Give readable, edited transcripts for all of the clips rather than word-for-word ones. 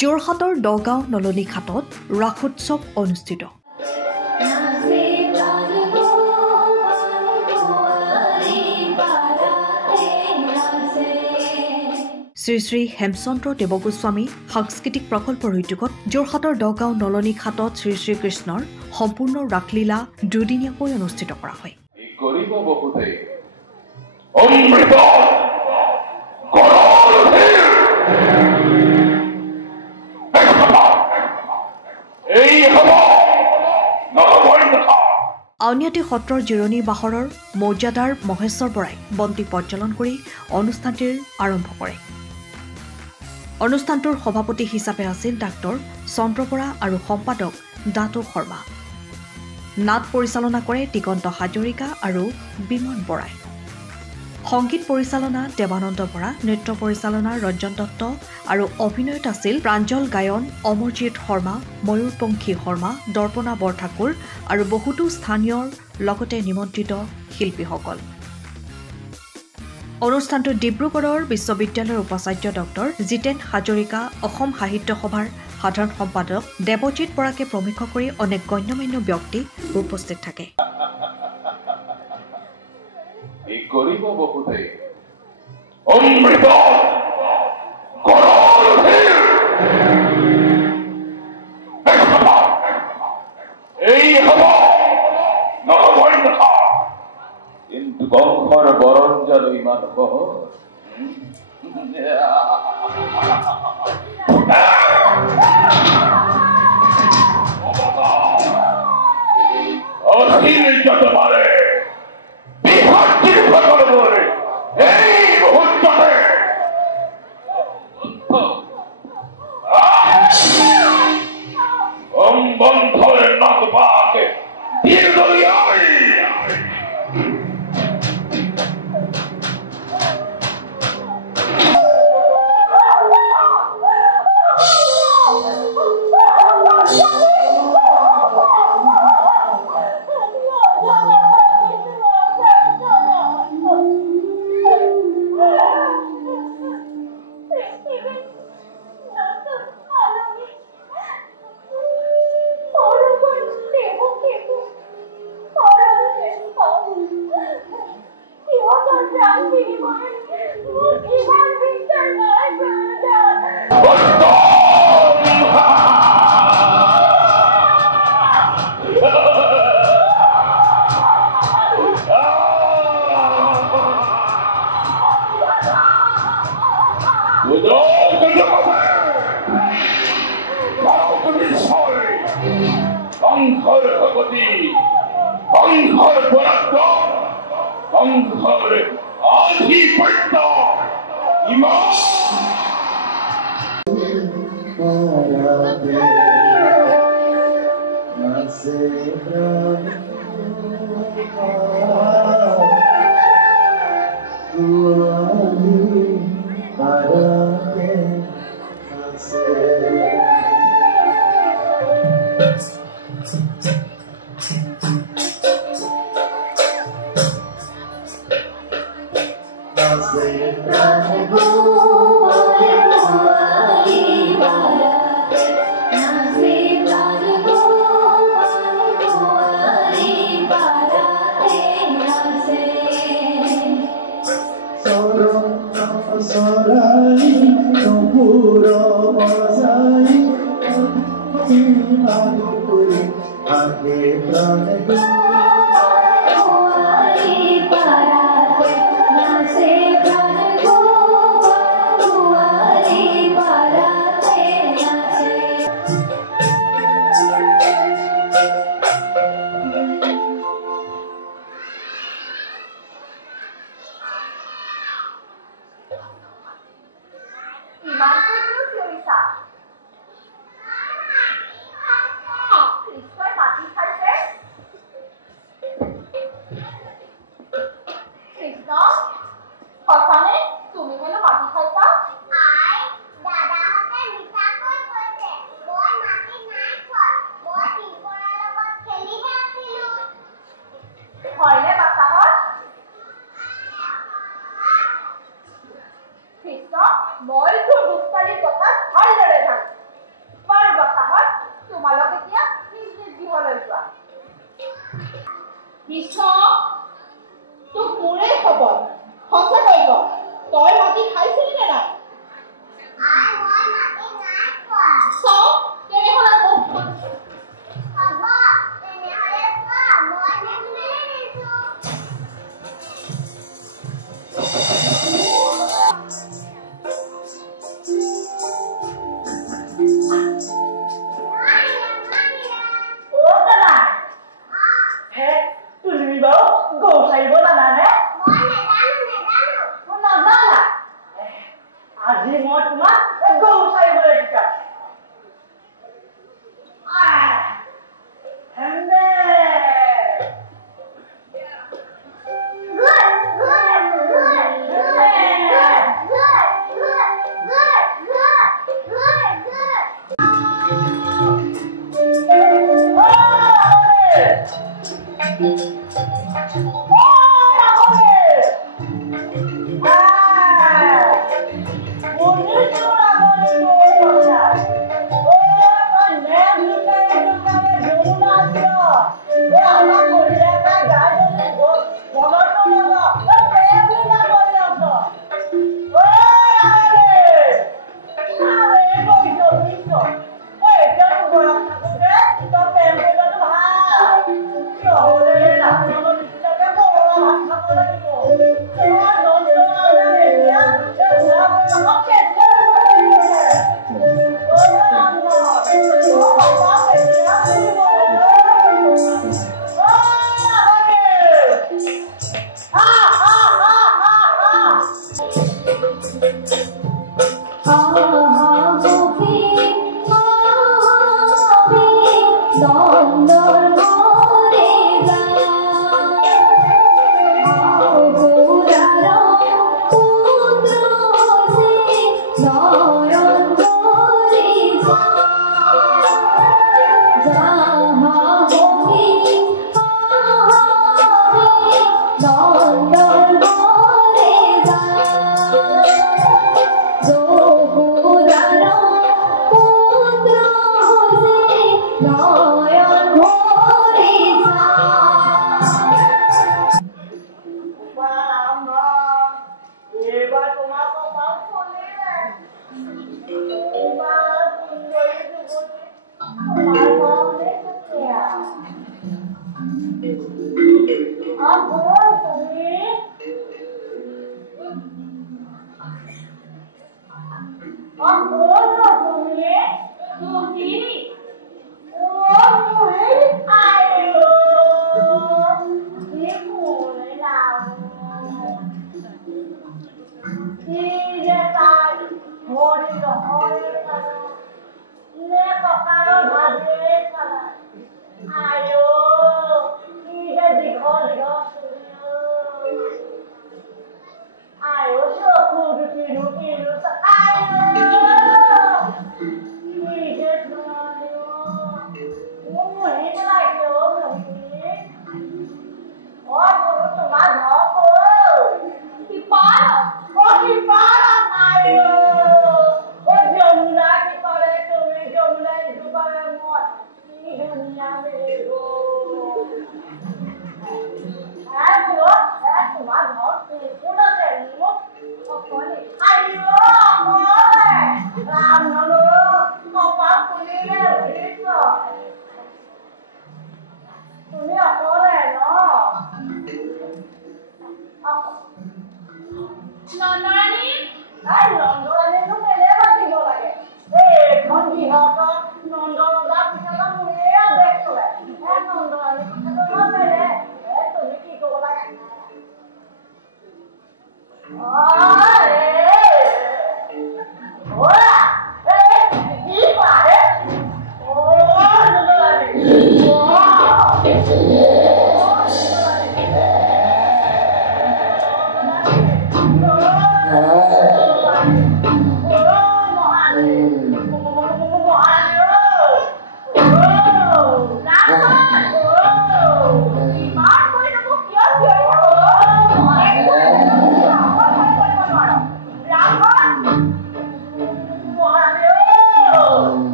যোৰহাটৰ দগাঁও নলনী ঘাটত ৰাসোৎসৱ অনুষ্ঠিত। শ্ৰী শ্ৰী হেমচন্দ্ৰ দেৱগোস্বামী সাংস্কৃতিক প্ৰকল্পৰ উদ্যোগত যোৰহাটৰ দগাঁও নলনী ঘাটত শ্ৰী শ্ৰীকৃষ্ণৰ সম্পূৰ্ণ ৰাসলীলা দুদিনীয়াকৈ অনুষ্ঠিত কৰা হয়। আউনীআটী সত্ৰৰ জিৰণি বাহৰৰ মৌজাদাৰ মহেশ্বৰ বৰাই বন্তি প্ৰজ্বলন কৰি অনুষ্ঠানটিৰ আৰম্ভ কৰে। অনুষ্ঠানটোৰ সভাপতি হিচাপে আছিল ডাক্তৰ চন্দ্ৰ বৰা আৰু সম্পাদক দাতু শৰ্মা। নাট পৰিচালনা কৰে দিগন্ত হাজৰিকা আৰু বিমন বৰাই। সংগীত পৰিচালনা দেৱানন্দ বৰা, নৃত্য পৰিচালনা ৰঞ্জন দত্ত আৰু অভিনয়ত আছিল প্ৰাঞ্জল গায়ন অমৰজিৎ শৰ্মা, ময়ূৰপংখী শৰ্মা, দৰ্পণা বৰঠাকুৰ আৰু বহুতো স্থানীয় লগতে নিমন্ত্ৰিত শিল্পীসকল। অনুষ্ঠানটোত ডিব্ৰুগড়ৰ বিশ্ববিদ্যালয়ৰ উপাচাৰ্য ডক্টৰ জিতেন হাজৰিকা, অসম সাহিত্য সভাৰ সাধাৰণ সম্পাদক দেৱজিৎ বৰাকে প্ৰমুখ কৰি অনেক গণ্যমান্য ব্যক্তি উপস্থিত থাকে। কৰিব বহুতে কিন্তু বংশৰ বৰণ জানো ইমান যত পাৰে বন্ধেৰ নাক পাকে দীৰ্ঘ সংঘৰ ভগতি সংঘৰ পৰাক্ৰম সংঘৰ আধিপত্য ইমান কৃষ্ণ তোক মোৰে খবৰ সঁচাকৈ ক তই মাটি খাইছিলি নে নাই চাওঁ তেনেহ'লে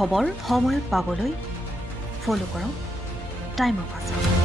খবৰ সময়ত পাবলৈ ফ'ল' কৰক টাইম অফ আছাম।